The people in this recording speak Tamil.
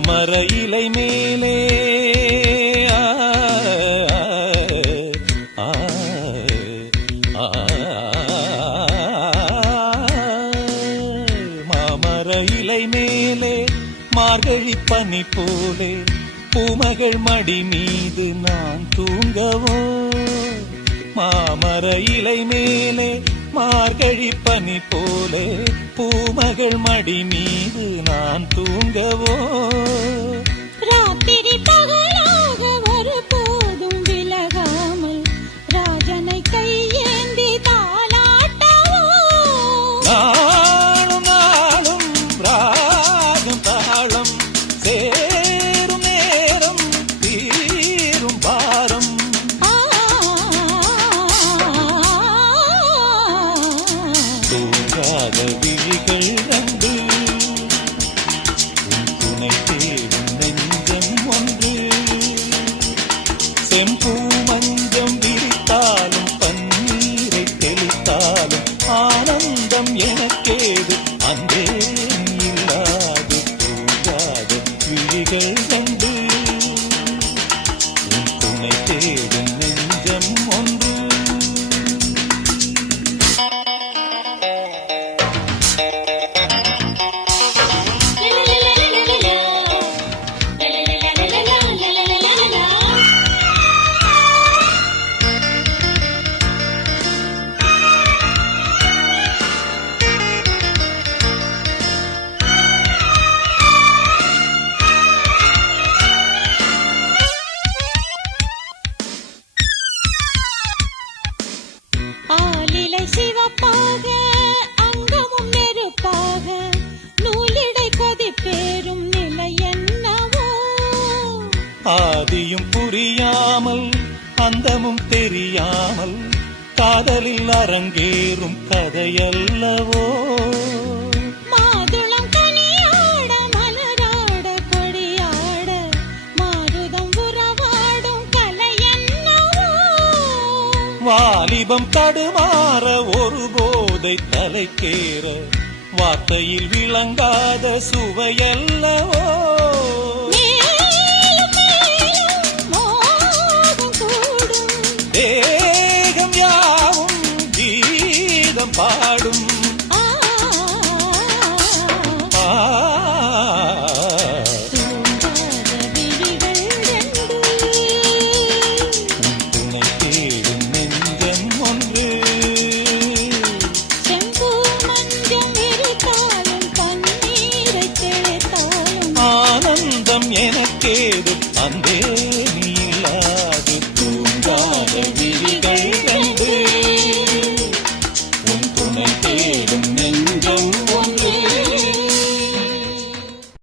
மாமர இலை மேலே மாமர இலை மேலே மார்கழி பனி போலே பூமகள் மடி மீது நான் தூங்கவோ மாமர இலை மேலே மார்கழி பனி போலே பூமகள் மடி மீது நான் தூங்கவோ ராத்திரி பகலாக ஒரு போதும் விலகாமல் ராஜனை கையேந்தி தாலாட்டவோ நாளும் நாளும் ராகம் தாளம் சேரும் நேரம் தீரும் பாரம் தூங்காத விழிகள் கண்டு உன் துணை தேடும் நெஞ்சம் ஒன்று செம்பூ மஞ்சம் விரித்தாலும் பன்னீரை தெளித்தாலும் ஆனந்தம் எனக்கேது அன்பே இல்லாது தூங்காத விழிகள் கண்டு உன் துணை தேடும் நெஞ்சம் ஒன்று ஆலிலை சிவப்பாக அங்கமும் நெருப்பாக நூலிடை கொதிப்பேறும் நிலை என்னவோ ஆதியும் புரியாமல் அந்தமும் தெரியாமல் காதலில் அரங்கேறும் கதையல்லவோ மாதுளம் கனியாட மலராட கொடியாட மாருதம் உறவாடும் கலை என்னவோ வாலிபம் தடுமாற ஒரு போதை தலைக்கேற வார்த்தையில் விளங்காத சுவையல்லவோ மேலும் மேலும் மோகம் கூடும் தேகம் யாவும் கீதம் பாடும்